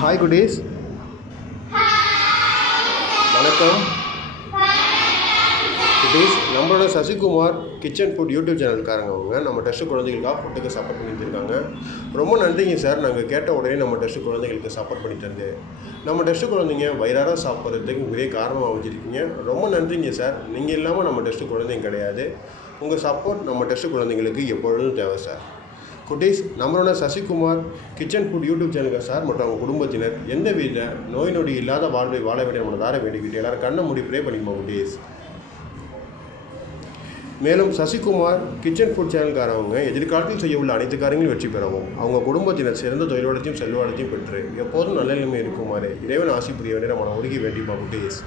Hi குட்டீஸ், வணக்கம் குட்டீஸ். நம்மளோட சசிகுமார் கிச்சன் ஃபுட் யூடியூப் சேனல்காரங்க அவங்க நம்ம டெஸ்ட்டு குழந்தைகளுக்காக ஃபுட்டுக்கு சப்போர்ட் பண்ணி தருக்காங்க. ரொம்ப நன்றிங்க சார். நாங்கள் கேட்ட உடனே நம்ம டெஸ்ட்டு குழந்தைகளுக்கு சப்போர்ட் பண்ணி தந்து நம்ம டெஸ்ட்டு குழந்தைங்க வயிறார சாப்பிட்றதுக்கு பெரிய காரணமாக வச்சுருக்கீங்க. ரொம்ப நன்றிங்க சார். நீங்கள் இல்லாமல் நம்ம டெஸ்ட்டு குழந்தைங்க கிடையாது. உங்கள் சப்போர்ட் நம்ம டெஸ்ட்டு குழந்தைங்களுக்கு எப்பொழுதும் தேவை சார். குட்டீஸ், நம்மளோட சசிகுமார் கிச்சன் ஃபுட் யூடியூப் சேனலுக்கு சார் மற்றும் அவங்க குடும்பத்தினர் எந்த வித நோய் நொடி இல்லாத வாழ்வை வாழ வேண்டிய நம்ம தார வேண்டிக்கிட்டு எல்லாரும் கண்ணை மூடி ப்ரே பண்ணிப்போம் குட்டீஸ். மேலும் சசிகுமார் கிச்சன் ஃபுட் சேனல்காரவங்க எதிர்காலத்தில் செய்ய உள்ள அனைத்து காரியங்களும் வெற்றி பெறவும் அவங்க குடும்பத்தினர் சிறந்த தொழிலோடத்தையும் செல்வாடத்தையும் பெற்று எப்போதும் நல்ல நிலைமை இருக்குமாறு இறைவன் ஆசி புரிய வேண்டிய நம்ம ஒருகி வேண்டிப்பா குட்டீஸ்.